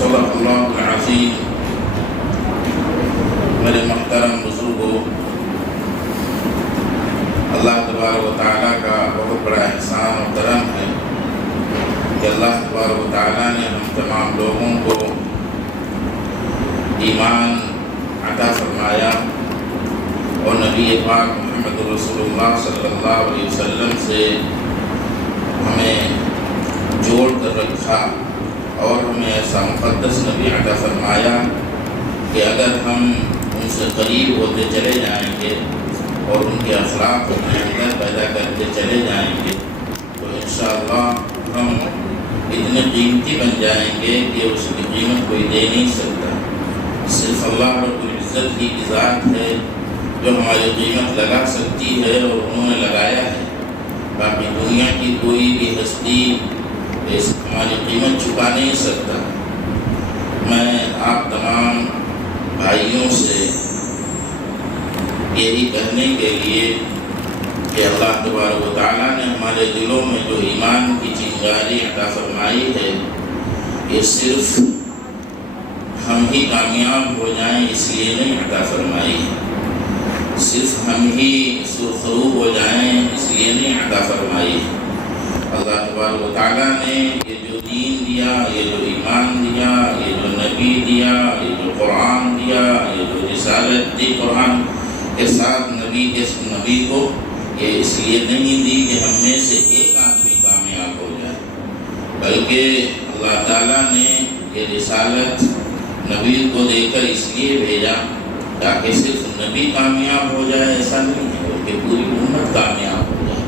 صدق اللہ العظیم۔ میرے محترم بزرگوں، اللہ تبارک و تعالیٰ کا بہت بڑا احسان اور کرم ہے کہ اللہ تبارک و تعالیٰ نے ہم تمام لوگوں کو ایمان عطا فرمایا اور نبی پاک محمد رسول اللہ صلی اللہ علیہ وسلم سے ہمیں جوڑ کر رکھا اور ہمیں ایسا مقدس نبی عطا فرمایا کہ اگر ہم ان سے قریب ہوتے چلے جائیں گے اور ان کے اخلاق اپنے اندر پیدا کرتے چلے جائیں گے تو انشاءاللہ ہم اتنے قیمتی بن جائیں گے کہ اس کی قیمت کوئی دے نہیں سکتا۔ صرف اللہ رب العزت کی ذات ہے جو ہماری قیمت لگا سکتی ہے اور انہوں نے لگایا ہے۔ باقی دنیا کی کوئی بھی ہستی ہماری قیمت چکا نہیں سکتا۔ میں آپ تمام بھائیوں سے یہی کہنے کے لیے کہ اللہ تبارک و تعالیٰ نے ہمارے دلوں میں جو ایمان کی چنگاری عطا فرمائی ہے، یہ صرف ہم ہی کامیاب ہو جائیں اس لیے نہیں عطا فرمائی ہے، صرف ہم ہی سرخرو ہو جائیں اس لیے نہیں عطا فرمائی ہے۔ اللہ تبارک و تعالیٰ نے یہ جو دین دیا، یہ جو ایمان دیا، یہ جو نبی دیا، یہ جو قرآن دیا، یہ جو رسالت دی قرآن کے ساتھ نبی کو، یہ اس لیے نہیں دی کہ ہم میں سے ایک آدمی کامیاب ہو جائے، بلکہ اللہ تعالیٰ نے یہ رسالت نبی کو دے کر اس لیے بھیجا تاکہ صرف نبی کامیاب ہو جائے ایسا نہیں ہے، بلکہ پوری امت کامیاب ہو جائے،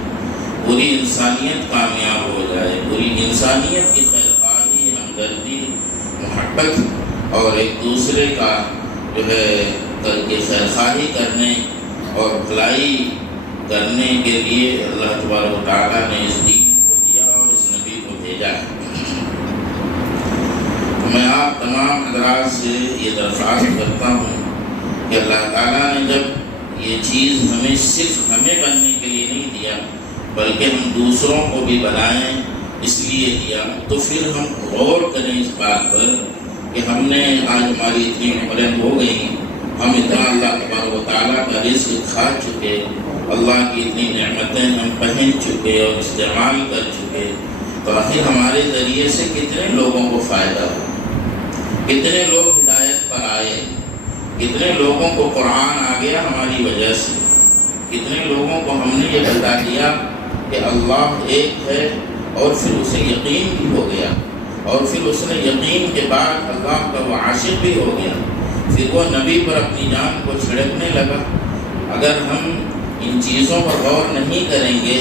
پوری انسانیت کامیاب ہو جائے، پوری انسانیت کی خیرخواہی، ہمدردی، محبت اور ایک دوسرے کا جو ہے خیرخواہی کرنے اور بھلائی کرنے کے لیے اللہ تبارک و تعالیٰ نے اس دین کو دیا اور اس نبی کو بھیجا ہے۔ میں آپ تمام حضرات سے یہ درخواست کرتا ہوں کہ اللہ تعالیٰ نے جب یہ چیز ہمیں صرف ہمیں بننے کے لیے نہیں دیا بلکہ ہم دوسروں کو بھی بنائیں اس لیے دیا، تو پھر ہم غور کریں اس بات پر کہ ہم نے آج ہماری اتنی عمریں ہو گئیں، ہم اتنا اللہ تبارک و تعالیٰ کا رزق کھا چکے، اللہ کی اتنی نعمتیں ہم پہن چکے اور استعمال کر چکے، تو آخر ہمارے ذریعے سے کتنے لوگوں کو فائدہ ہو، کتنے لوگ ہدایت پر آئے، کتنے لوگوں کو قرآن آ گیا ہماری وجہ سے، کتنے لوگوں کو ہم نے یہ بتا دیا کہ اللہ ایک ہے اور پھر اسے یقین بھی ہو گیا، اور پھر اس نے یقین کے بعد اللہ کا وہ عاشق بھی ہو گیا، پھر وہ نبی پر اپنی جان کو چھڑکنے لگا۔ اگر ہم ان چیزوں پر غور نہیں کریں گے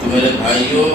تو میرے بھائیوں،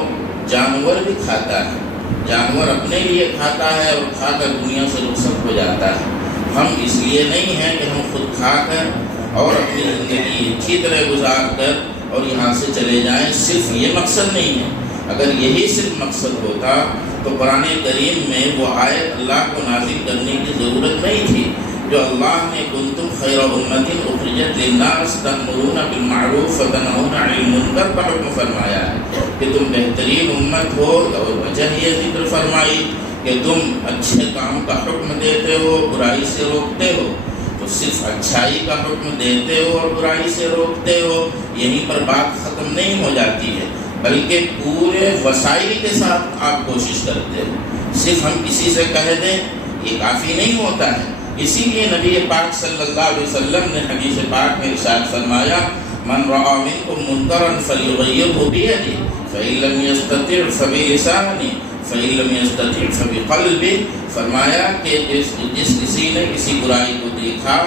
جانور بھی کھاتا ہے، جانور اپنے لیے کھاتا ہے اور کھا کر دنیا سے رخصت ہو جاتا ہے۔ ہم اس لیے نہیں ہیں کہ ہم خود کھا کر اور اپنی زندگی اچھی طرح گزار کر اور یہاں سے چلے جائیں، صرف یہ مقصد نہیں ہے۔ اگر یہی صرف مقصد ہوتا تو قرآن کریم میں وہ آیت اللہ کو نازل کرنے کی ضرورت نہیں تھی جو اللہ نے کنتم خیر امۃ اخرجت للناس تأمرون بالمعروف وتنہون عن المنکر کا حکم فرمایا ہے کہ تم بہترین امت ہو، اور وجہ یہ ذکر فرمائی کہ تم اچھے کام کا حکم دیتے ہو، برائی سے روکتے ہو۔ تو صرف اچھائی کا حکم دیتے ہو اور برائی سے روکتے ہو، یہیں پر بات ختم نہیں ہو جاتی ہے، بلکہ پورے وسائل کے ساتھ آپ کوشش کرتے ہو۔ صرف ہم کسی سے کہہ دیں یہ کافی نہیں ہوتا ہے، اسی لیے نبی پاک صلی اللہ علیہ وسلم نے حدیث پاک میں ارشاد فرمایا من رأى منكم منکرا فلیغیرہ بیدہ فإن لم یستطع فبلسانہ فإن لم یستطع فبقلبہ، فرمایا کہ جس کسی نے کسی برائی کو دیکھا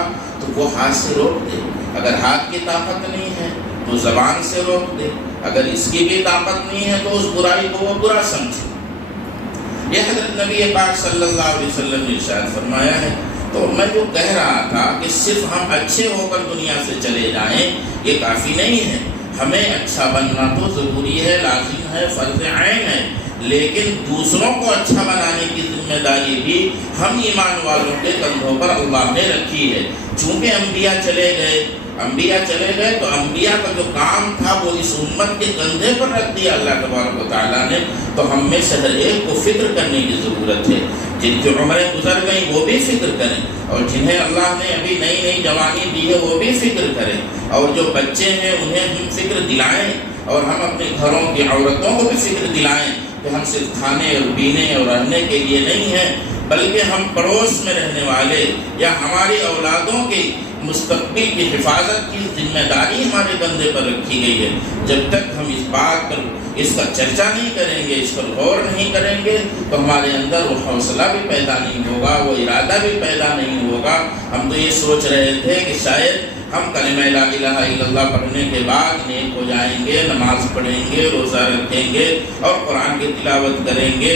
تو وہ ہاتھ سے روک دے، اگر ہاتھ کی طاقت نہیں ہے تو زبان سے روک دے، اگر اس کی بھی طاقت نہیں ہے تو اس برائی کو وہ برا سمجھے۔ یہ حضرت نبی پاک صلی اللہ علیہ وسلم نے ارشاد فرمایا ہے۔ تو میں جو کہہ رہا تھا کہ صرف ہم اچھے ہو کر دنیا سے چلے جائیں یہ کافی نہیں ہے، ہمیں اچھا بننا تو ضروری ہے، لازم ہے، فرض عین ہے، لیکن دوسروں کو اچھا بنانے کی ذمہ ذمہ داری بھی ہم ایمان والوں کے کندھوں پر اللہ نے رکھی ہے۔ چونکہ انبیاء چلے گئے تو انبیاء کا جو کام تھا وہ اس امت کے کندھے پر رکھ دیا اللہ تبارک و تعالیٰ نے، تو ہم میں سے ہر ایک کو فکر کرنے کی ضرورت ہے۔ جن کی عمریں گزر گئیں وہ بھی فکر کریں، اور جنہیں اللہ نے ابھی نئی جوانی دی ہے وہ بھی فکر کریں، اور جو بچے ہیں انہیں ہم فکر دلائیں، اور ہم اپنے گھروں کی عورتوں کو بھی فکر دلائیں کہ ہم صرف کھانے اور پینے اور رہنے کے لیے نہیں ہیں، بلکہ ہم پڑوس میں رہنے والے یا ہماری اولادوں کی مستقبل کی حفاظت کی ذمہ داری ہمارے کندھے پر رکھی گئی ہے۔ جب تک ہم اس بات پر اس کا چرچا نہیں کریں گے، اس پر غور نہیں کریں گے، تو ہمارے اندر وہ حوصلہ بھی پیدا نہیں ہوگا، وہ ارادہ بھی پیدا نہیں ہوگا۔ ہم تو یہ سوچ رہے تھے کہ شاید ہم کلمہ لا الہ الا اللہ پڑھنے کے بعد نیک ہو جائیں گے، نماز پڑھیں گے، روزہ رکھیں گے اور قرآن کی تلاوت کریں گے،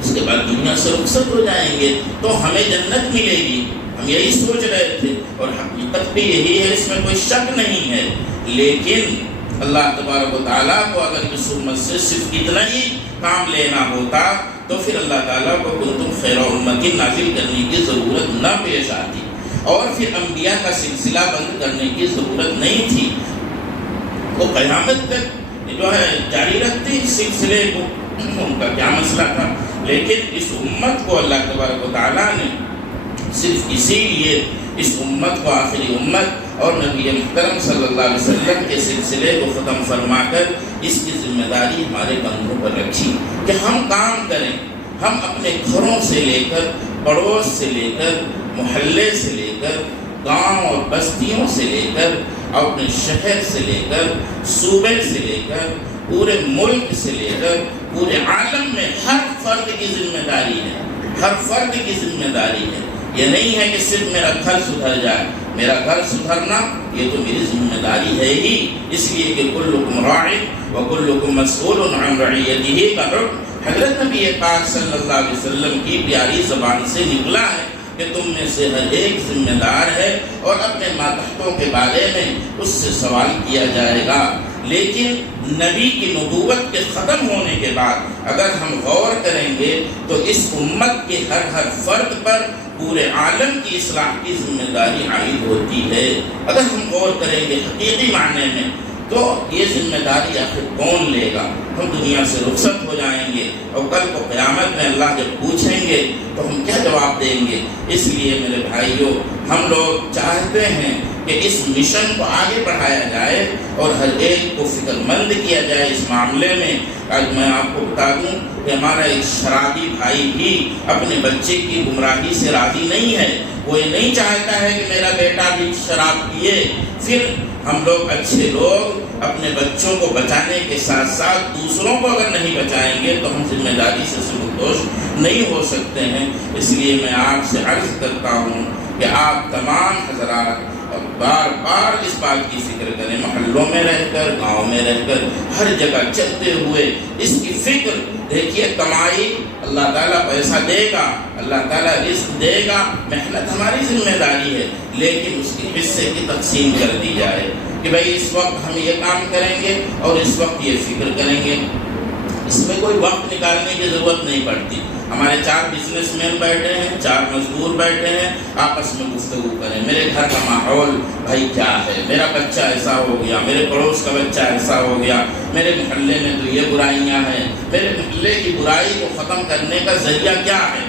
اس کے بعد دنیا سے رخصت ہو جائیں گے تو ہمیں جنت ملے گی۔ ہم یہی سوچ رہے تھے، اور حقیقت بھی یہی ہے، اس میں کوئی شک نہیں ہے۔ لیکن اللہ تبارک و تعالیٰ کو اگر اس امت سے صرف اتنا ہی کام لینا ہوتا تو پھر اللہ تعالیٰ کو کنتم خیر امت نازل کرنے کی ضرورت نہ پیش آتی، اور پھر انبیاء کا سلسلہ بند کرنے کی ضرورت نہیں تھی۔ وہ قیامت تک جو ہے جاری رکھتے اس سلسلے کو، ان کا کیا مسئلہ تھا۔ لیکن اس امت کو اللہ تبارک و تعالیٰ نے صرف اسی لیے اس امت کو آخری امت اور نبی محترم صلی اللہ علیہ وسلم کے سلسلے کو ختم فرما کر اس کی ذمہ داری ہمارے کندھوں پر رکھی کہ ہم کام کریں۔ ہم اپنے گھروں سے لے کر، پڑوس سے لے کر، محلے سے لے کر، گاؤں اور بستیوں سے لے کر، اپنے شہر سے لے کر، صوبے سے لے کر، پورے ملک سے لے کر پورے عالم میں ہر فرد کی ذمہ داری ہے، ہر فرد کی ذمہ داری ہے۔ یہ نہیں ہے کہ صرف میرا گھر سدھر جائے، میرا گھر سدھرنا یہ تو میری ذمہ داری ہے ہی، اس لیے کہ کلکم راع وکلکم مسئول عن رعیتہ کا حکم حضرت نبی پاک صلی اللہ علیہ وسلم کی پیاری زبان سے نکلا ہے کہ تم میں سے ہر ایک ذمہ دار ہے اور اپنے ماتحتوں کے بارے میں اس سے سوال کیا جائے گا۔ لیکن نبی کی نبوت کے ختم ہونے کے بعد اگر ہم غور کریں گے تو اس امت کے ہر فرد پر پورے عالم کی اصلاح کی ذمہ داری عائد ہوتی ہے۔ اگر ہم غور کریں گے حقیقی معنی میں تو یہ ذمہ داری آخر کون لے گا؟ ہم دنیا سے رخصت ہو جائیں گے اور کل کو قیامت میں اللہ جب پوچھیں گے تو ہم کیا جواب دیں گے؟ اس لیے میرے بھائیوں، ہم لوگ چاہتے ہیں کہ اس مشن کو آگے بڑھایا جائے اور ہر ایک کو فکر مند کیا جائے اس معاملے میں۔ آج میں آپ کو بتا دوں کہ ہمارا ایک شرابی بھائی بھی اپنے بچے کی گمراہی سے راضی نہیں ہے، وہ یہ نہیں چاہتا ہے کہ میرا بیٹا بھی شراب پیے۔ پھر ہم لوگ اچھے لوگ اپنے بچوں کو بچانے کے ساتھ ساتھ دوسروں کو اگر نہیں بچائیں گے تو ہم ذمہ داری سے سبکدوش نہیں ہو سکتے ہیں۔ اس لیے میں آپ سے عرض کرتا ہوں کہ آپ تمام حضرات بار بار اس بات کی فکر کریں، محلوں میں رہ کر، گاؤں میں رہ کر، ہر جگہ چلتے ہوئے اس کی فکر دیکھیے۔ کمائی اللہ تعالیٰ پیسہ دے گا، اللہ تعالیٰ رزق دے گا، محنت ہماری ذمہ داری ہے، لیکن اس کے حصے کی تقسیم کر دی جائے کہ بھائی اس وقت ہم یہ کام کریں گے اور اس وقت یہ فکر کریں گے۔ اس میں کوئی وقت نکالنے کی ضرورت نہیں پڑتی۔ ہمارے 4 بزنس مین بیٹھے ہیں، 4 مزدور بیٹھے ہیں، آپس میں گفتگو کریں، میرے گھر کا ماحول بھائی کیا ہے، میرا بچہ ایسا ہو گیا، میرے پڑوس کا بچہ ایسا ہو گیا، میرے محلے میں تو یہ برائیاں ہیں، میرے محلے کی برائی کو ختم کرنے کا ذریعہ کیا ہے،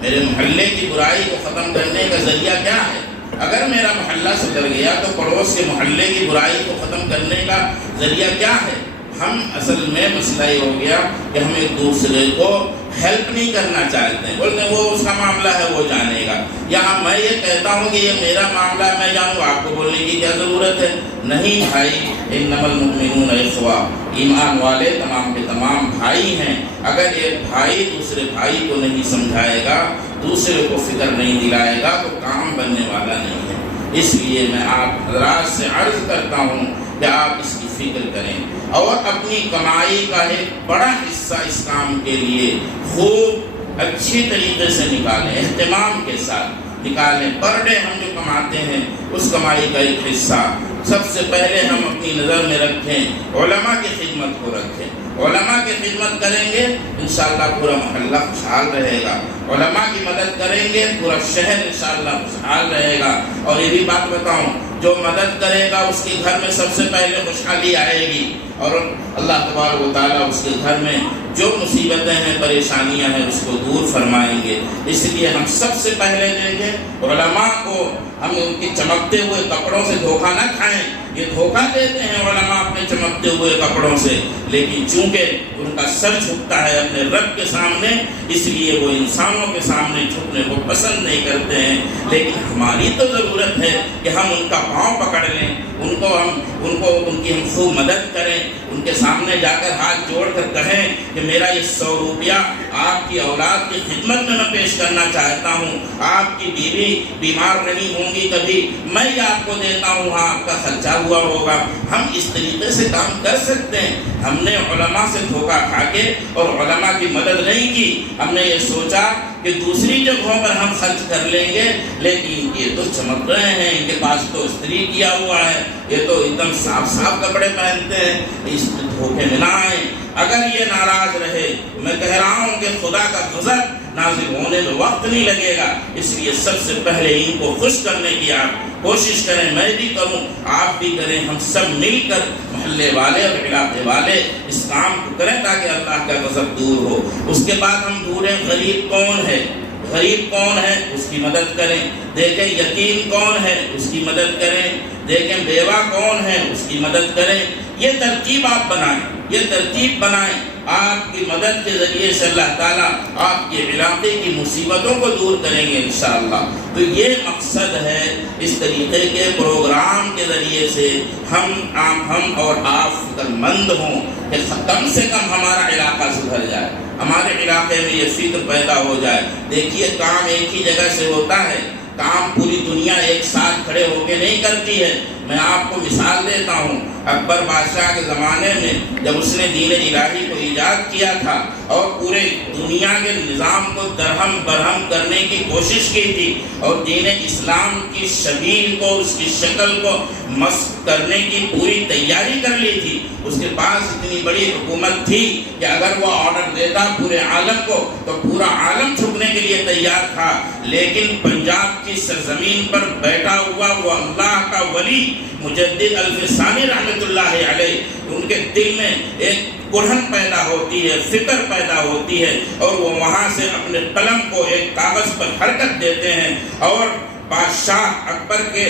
میرے محلے کی برائی کو ختم کرنے کا ذریعہ کیا ہے۔ اگر میرا محلہ سدھر گیا تو پڑوس کے محلے کی برائی کو ختم کرنے کا ذریعہ کیا ہے۔ ہم اصل میں مسئلہ یہ ہو گیا کہ ہم ایک دوسرے کو ہیلپ نہیں کرنا چاہتے ہیں، بولتے ہیں وہ اس کا معاملہ ہے وہ جانے گا، یا میں یہ کہتا ہوں کہ یہ میرا معاملہ ہے میں جانوں، آپ کو بولنے کی کیا ضرورت ہے؟ نہیں بھائی، انما المؤمنون اخوہ، ایمان والے تمام کے تمام بھائی ہیں۔ اگر ایک بھائی دوسرے بھائی کو نہیں سمجھائے گا، دوسرے کو فکر نہیں دلائے گا تو کام بننے والا نہیں ہے۔ اس لیے میں آپ حضرات سے عرض کرتا ہوں کہ آپ اس کی فکر کریں اور اپنی کمائی کا ایک بڑا حصہ اس کام کے لیے خوب اچھی طریقے سے نکالیں، اہتمام کے ساتھ نکالیں۔ پر ڈے ہم جو کماتے ہیں اس کمائی کا ایک حصہ سب سے پہلے ہم اپنی نظر میں رکھیں، علماء کی خدمت کو رکھیں۔ علماء کی خدمت کریں گے انشاءاللہ پورا محلہ خوشحال رہے گا، علماء کی مدد کریں گے پورا شہر انشاءاللہ خوشحال رہے گا۔ اور یہ بھی بات بتاؤں، جو مدد کرے گا اس کے گھر میں سب سے پہلے خوشحالی آئے گی، اور اللہ تبارک و تعالیٰ اس کے گھر میں جو مصیبتیں ہیں پریشانیاں ہیں اس کو دور فرمائیں گے۔ اس لیے ہم سب سے پہلے دیکھیں علماء کو، ہم ان کی چمکتے ہوئے کپڑوں سے دھوکہ نہ کھائیں۔ یہ دھوکہ دیتے ہیں علماء اپنے چمکتے ہوئے کپڑوں سے، لیکن چونکہ ان کا سر جھکتا ہے اپنے رب کے سامنے، اس لیے وہ انسانوں کے سامنے جھکنے کو پسند نہیں کرتے ہیں۔ لیکن ہماری تو ضرورت ہے کہ ہم ان کا پاؤں پکڑ لیں، ان کی ہم خوب مدد کریں، ان کے سامنے جا کر ہاتھ جوڑ کر کہیں کہ میرا یہ 100 روپیہ آپ کی اولاد کی خدمت میں پیش کرنا چاہتا ہوں، آپ کی بیوی بیمار نہیں ہوں گی کبھی، میں یہ آپ کو دیتا ہوں، ہاں آپ کا خرچہ ہوا ہوگا۔ ہم اس طریقے سے کام کر سکتے ہیں۔ ہم نے علماء سے دھوکہ کھا کے اور علماء کی مدد نہیں کی، ہم نے یہ سوچا کہ دوسری جگہوں پر ہم خرچ کر لیں گے، لیکن یہ تو چمک رہے ہیں، ان کے پاس تو استری کیا ہوا ہے، یہ تو ایک دم صاف صاف کپڑے پہنتے ہیں، اس دھوکے میں نہ آئیں۔ اگر یہ ناراض رہے، میں کہہ رہا ہوں کہ خدا کا غضب نازل ہونے میں وقت نہیں لگے گا۔ اس لیے سب سے پہلے ان کو خوش کرنے کی آپ کوشش کریں، میں بھی کروں، آپ بھی کریں، ہم سب مل کر محلے والے اور علاقے والے اس کام کو کریں تاکہ اللہ کا غضب دور ہو۔ اس کے بعد ہم ڈھونڈیں غریب کون ہے، غریب کون ہے اس کی مدد کریں، دیکھیں یتیم کون ہے اس کی مدد کریں، دیکھیں بیوہ کون ہے اس کی مدد کریں۔ یہ ترتیب آپ بنائیں، یہ ترتیب بنائیں، آپ کی مدد کے ذریعے سے اللہ تعالیٰ آپ کے علاقے کی مصیبتوں کو دور کریں گے انشاءاللہ۔ تو یہ مقصد ہے، اس طریقے کے پروگرام کے ذریعے سے ہم اور آپ فکر مند ہوں کہ کم سے کم ہمارا علاقہ سدھر جائے، ہمارے علاقے میں یہ فکر پیدا ہو جائے۔ دیکھیے کام ایک ہی جگہ سے ہوتا ہے، کام پوری دنیا ایک ساتھ کھڑے ہو کے نہیں کرتی ہے۔ میں آپ کو مثال دیتا ہوں، اکبر بادشاہ کے زمانے میں جب اس نے دین الہی کو ایجاد کیا تھا اور پورے دنیا کے نظام کو درہم برہم کرنے کی کوشش کی تھی اور دین اسلام کی شبیہ کو، اس کی شکل کو مسخ کرنے کی پوری تیاری کر لی تھی، اس کے پاس اتنی بڑی حکومت تھی کہ اگر وہ آرڈر دیتا پورے عالم کو تو پورا عالم جھکنے کے لیے تیار تھا۔ لیکن پنجاب کی سرزمین پر بیٹھا ہوا وہ اللہ کا ولی مجدد الفسانی رحمۃ اللہ علیہ، ان کے دل میں ایک کڑھن پیدا ہوتی ہے، فکر پیدا ہوتی ہے، اور وہ وہاں سے اپنے قلم کو ایک کاغذ پر حرکت دیتے ہیں اور بادشاہ اکبر کے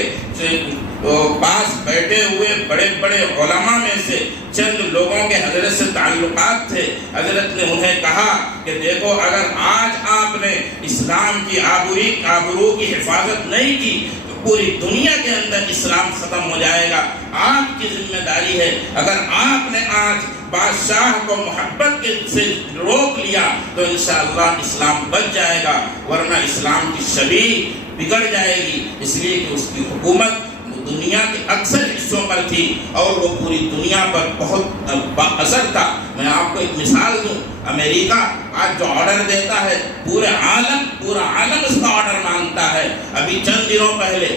پاس بیٹھے ہوئے بڑے بڑے علماء میں سے چند لوگوں کے حضرت سے تعلقات تھے۔ حضرت نے انہیں کہا کہ دیکھو، اگر آج آپ نے اسلام کی آبرو کی حفاظت نہیں کی تو پوری دنیا کے اندر اسلام ختم ہو جائے گا۔ آپ کی ذمہ داری ہے، اگر آپ نے آج بادشاہ کو محبت سے روک لیا تو انشاءاللہ اسلام بچ جائے گا، ورنہ اسلام کی شبیہ بگڑ جائے گی۔ اس لیے کہ اس کی حکومت دنیا کے اکثر حصوں پر تھی اور وہ پوری دنیا پر بہت با اثر تھا۔ میں آپ کو ایک مثال دوں، امریکہ آج جو آرڈر دیتا ہے پورا عالم اس کا آرڈر مانتا ہے۔ ابھی چند دنوں پہلے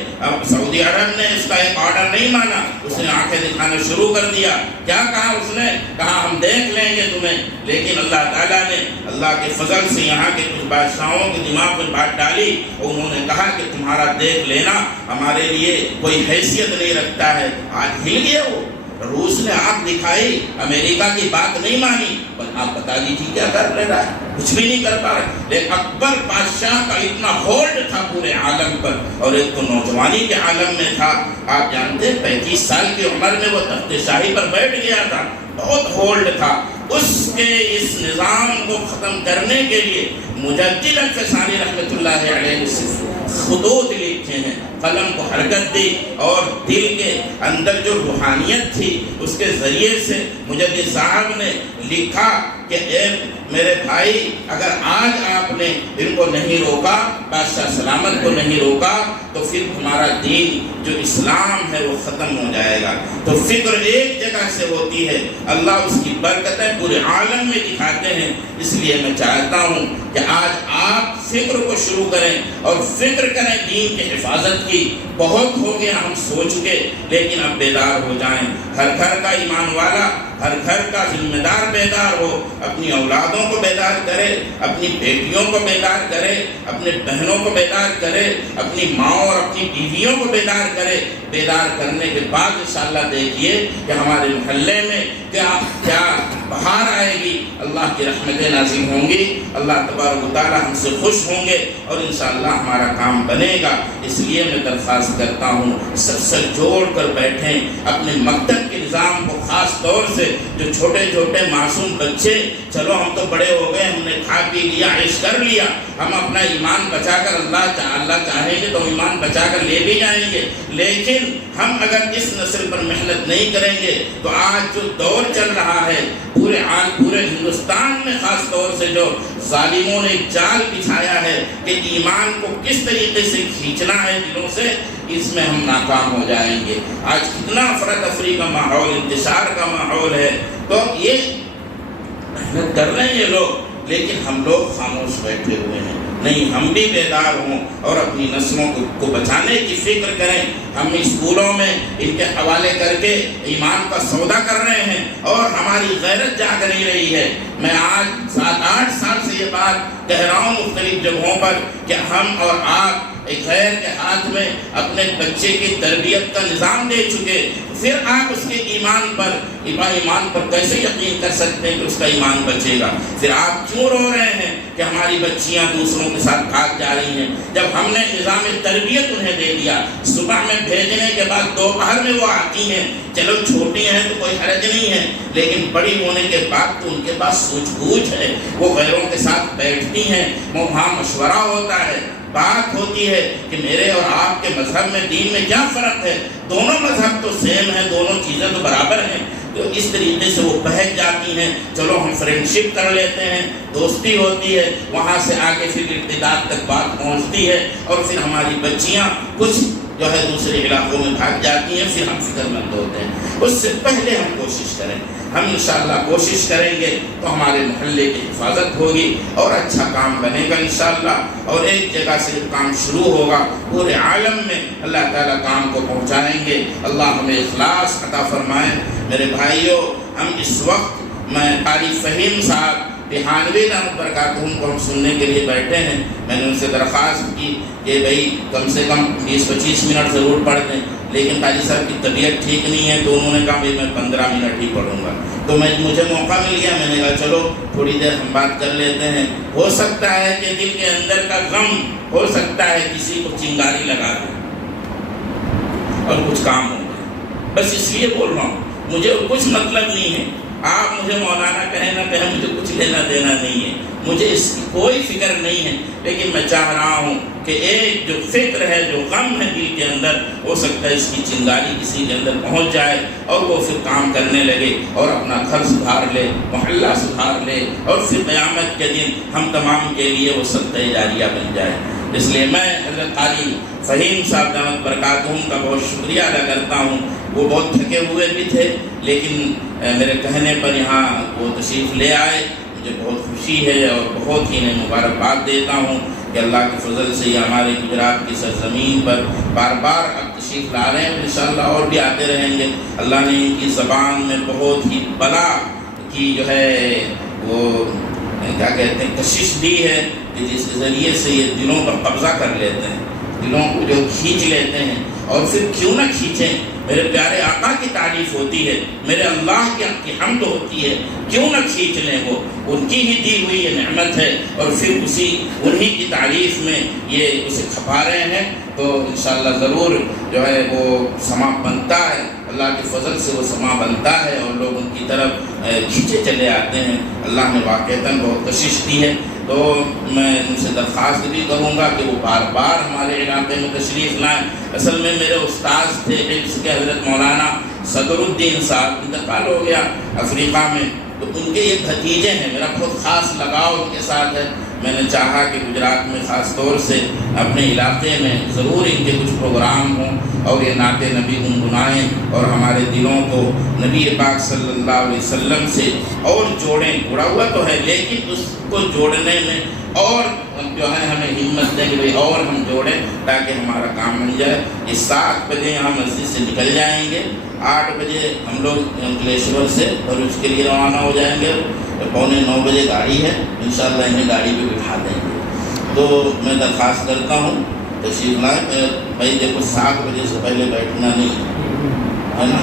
سعودی عرب نے اس کا ایک آرڈر نہیں مانا، اس نے آنکھیں دکھانا شروع کر دیا۔ کیا کہا اس نے؟ کہا ہم دیکھ لیں گے تمہیں، لیکن اللہ تعالیٰ نے اللہ کے فضل سے یہاں کے کچھ بادشاہوں کے دماغ میں بات ڈالی اور انہوں نے کہا کہ تمہارا دیکھ لینا ہمارے لیے کوئی حیثیت نہیں رکھتا ہے۔ آج ہل گیا وہ، روس نے آنکھ دکھائی، امریکہ کی بات نہیں مانی، پر آپ بتا دیجیے کیا کر رہا ہے؟ کچھ بھی نہیں کر پا رہے۔ لیکن اکبر بادشاہ کا اتنا ہولڈ تھا پورے عالم پر، اور ایک تو نوجوانی کے عالم میں تھا۔ آپ جانتے ہیں 35 سال کی عمر میں وہ تخت شاہی پر بیٹھ گیا تھا، بہت ہولڈ تھا۔ اس کے اس نظام کو ختم کرنے کے لیے مجدد الفسانی رحمۃ اللہ علیہ نے خطوط لکھے ہیں، قلم کو حرکت دی اور دل کے اندر جو روحانیت تھی اس کے ذریعے سے مجدد صاحب نے لکھا کہ اے میرے بھائی، اگر آج آپ نے ان کو نہیں روکا، بادشاہ سلامت کو نہیں روکا، تو پھر ہمارا دین جو اسلام ہے وہ ختم ہو جائے گا۔ تو فکر ایک جگہ سے ہوتی ہے، اللہ اس کی برکتیں پورے عالم میں دکھاتے ہیں۔ اس لیے میں چاہتا ہوں کہ آج آپ فکر کو شروع کریں اور فکر کریں دین کی حفاظت کی۔ بہت ہو گیا ہم سو چکے، لیکن اب بیدار ہو جائیں۔ ہر گھر کا ایمان والا، ہر گھر کا ذمہ دار بیدار ہو، اپنی اولادوں کو بیدار کرے، اپنی بیٹیوں کو بیدار کرے، اپنے بہنوں کو بیدار کرے، اپنی ماں اور اپنی بیویوں کو بیدار کرے۔ بیدار کرنے کے بعد انشاءاللہ دیکھیے کہ ہمارے محلے میں کیا بہار آئے گی، اللہ کی رحمتیں نازل ہوں گی، اللہ تبارک و تعالی ہم سے خوش ہوں گے اور انشاءاللہ ہمارا کام بنے گا۔ اس لیے میں درخواست کرتا ہوں سب جوڑ کر بیٹھیں، اپنے مکتب کے نظام کو، خاص طور سے جو چھوٹے چھوٹے معصوم بچے، چلو ہم تو بڑے ہو گئے، ہم نے کھا پی لیا، عیش کر لیا، ہم اپنا ایمان بچا کر اللہ چاہیں گے تو ایمان بچا کر لے بھی جائیں گے، لیکن ہم اگر اس نسل پر محنت نہیں کریں گے تو آج جو دور چل رہا ہے پورے ہندوستان میں، خاص طور سے جو ظالموں نے جال بچھایا ہے کہ ایمان کو کس طریقے سے کھینچنا ہے دلوں سے، اس میں ہم ناکام ہو جائیں گے۔ آج کتنا افراتفری کا ماحول، انتشار کا ماحول ہے، تو یہ محنت کر رہے ہیں یہ لوگ، لیکن ہم لوگ خاموش بیٹھے ہوئے ہیں۔ نہیں، ہم بھی بیدار ہوں اور اپنی نسلوں کو بچانے کی فکر کریں۔ ہم اسکولوں میں ان کے حوالے کر کے ایمان کا سودا کر رہے ہیں اور ہماری غیرت جاگ نہیں رہی ہے۔ میں آج 7-8 سال سے یہ بات کہہ رہا ہوں مختلف جگہوں پر کہ ہم اور آپ ایک غیر کے ہاتھ میں اپنے بچے کی تربیت کا نظام دے چکے، پھر آپ اس کے ایمان پر کیسے یقین کر سکتے ہیں کہ اس کا ایمان بچے گا؟ پھر آپ کیوں رو رہے ہیں کہ ہماری بچیاں دوسروں کے ساتھ بھاگ جا رہی ہیں، جب ہم نے نظام تربیت انہیں دے دیا؟ صبح میں بھیجنے کے بعد دوپہر میں وہ آتی ہیں، چلو چھوٹی ہیں تو کوئی حرج نہیں ہے، لیکن بڑی ہونے کے بعد تو ان کے پاس سوچ بوجھ ہے، وہ غیروں کے ساتھ بیٹھتی ہیں، وہاں مشورہ ہوتا ہے، بات ہوتی ہے کہ میرے اور آپ کے مذہب میں، دین میں کیا فرق ہے؟ دونوں مذہب تو سیم ہیں، دونوں چیزیں تو برابر ہیں۔ تو اس طریقے سے وہ بہک جاتی ہیں، چلو ہم فرینڈشپ کر لیتے ہیں، دوستی ہوتی ہے، وہاں سے آگے پھر ارتداد تک بات پہنچتی ہے اور پھر ہماری بچیاں کچھ جو ہے دوسرے علاقوں میں بھاگ جاتی ہیں، پھر ہم فکر مند ہوتے ہیں۔ اس سے پہلے ہم کوشش کریں، ہم انشاءاللہ کوشش کریں گے تو ہمارے محلے کی حفاظت ہوگی اور اچھا کام بنے گا انشاءاللہ، اور ایک جگہ سے کام شروع ہوگا پورے عالم میں اللہ تعالیٰ کام کو پہنچائیں گے۔ اللہ ہمیں اخلاص عطا فرمائے۔ میرے بھائیوں، ہم اس وقت میں قاری فہیم صاحب بحانوی رحمۃ برکاتہم کو ہم سننے کے لیے بیٹھے ہیں۔ میں نے ان سے درخواست کی کہ بھئی کم سے کم 20-25 منٹ ضرور پڑھ دیں، لیکن قاری صاحب کی طبیعت ٹھیک نہیں ہے تو انہوں نے کہا بھئی میں 15 منٹ ہی پڑھوں گا، تو مجھے موقع مل گیا، میں نے کہا چلو تھوڑی دیر ہم بات کر لیتے ہیں۔ ہو سکتا ہے کہ دل کے اندر کا غم، ہو سکتا ہے کسی کو چنگاری لگا دیں اور کچھ کام ہو گئے، بس اس لیے بول رہا ہوں، مجھے کچھ مطلب نہیں ہے، آپ مجھے مولانا کہیں نہ کہیں، مجھے کچھ لینا دینا نہیں ہے، مجھے اس کی کوئی فکر نہیں ہے، لیکن میں چاہ رہا ہوں کہ ایک جو فکر ہے، جو غم ہے دل کے اندر، ہو سکتا ہے اس کی چنگاری کسی کے اندر پہنچ جائے اور وہ پھر کام کرنے لگے اور اپنا گھر سدھار لے، محلہ سدھار لے، اور پھر قیامت کے دن ہم تمام کے لیے وہ صدقہ جاریہ بن جائے۔ اس لیے میں حضرت قاری فہیم صاحب دامت برکاتہم کا بہت شکریہ ادا کرتا ہوں۔ وہ بہت تھکے ہوئے بھی تھے، لیکن میرے کہنے پر یہاں وہ تشریف لے آئے، مجھے بہت خوشی ہے اور بہت ہی انہیں مبارکباد دیتا ہوں کہ اللہ کے فضل سے یہ ہمارے گجرات کی سرزمین پر بار بار اب تشریف لا رہے ہیں، انشاءاللہ اور بھی آتے رہیں گے۔ اللہ نے ان کی زبان میں بہت ہی بلا کی جو ہے وہ کیا کہتے ہیں کشش دی ہے کہ جس کے ذریعے سے یہ دلوں پر قبضہ کر لیتے ہیں، دلوں کو جو کھینچ لیتے ہیں، اور پھر کیوں نہ کھینچیں، میرے پیارے آقا کی تعریف ہوتی ہے، میرے اللہ کی حمد ہوتی ہے، کیوں نہ کھینچ لیں، وہ ان کی ہی دی ہوئی یہ نعمت ہے، اور پھر انہی کی تعریف میں یہ اسے کھپا رہے ہیں، تو انشاءاللہ ضرور جو ہے وہ سما بنتا ہے، اللہ کے فضل سے وہ سما بنتا ہے اور لوگ ان کی طرف کھینچے چلے آتے ہیں۔ اللہ نے واقعتاً بہت کشش دی ہے، تو میں ان سے درخواست بھی کروں گا کہ وہ بار بار ہمارے علاقے میں تشریف لائیں۔ اصل میں میرے استاذ تھے حفظ کے حضرت مولانا صدر الدین صاحب، انتقال ہو گیا افریقہ میں، تو ان کے یہ بھتیجے ہیں، میرا بہت خاص لگاؤ ان کے ساتھ ہے۔ میں نے چاہا کہ گجرات میں خاص طور سے اپنے علاقے میں ضرور ان کے کچھ پروگرام ہوں اور یہ نعت نبی گنگنائیں اور ہمارے دلوں کو نبی پاک صلی اللہ علیہ وسلم سے اور جوڑیں۔ جڑا ہوا تو ہے، لیکن اس کو جوڑنے میں اور جو ہے ہمیں ہمت دیں کہ اور ہم جوڑیں تاکہ ہمارا کام بن جائے۔ یہ 7 بجے یہاں مسجد سے نکل جائیں گے 8 بجے ہم لوگ انکلیشور سے بھروچ کے لیے روانہ ہو جائیں گے. 8:45 بجے گاڑی ہے, انشاءاللہ انہیں گاڑی پہ بٹھا دیں گے. تو میں درخواست کرتا ہوں تشریف لائیں. بھائی دیکھو 7 بجے سے پہلے بیٹھنا نہیں ہے نا.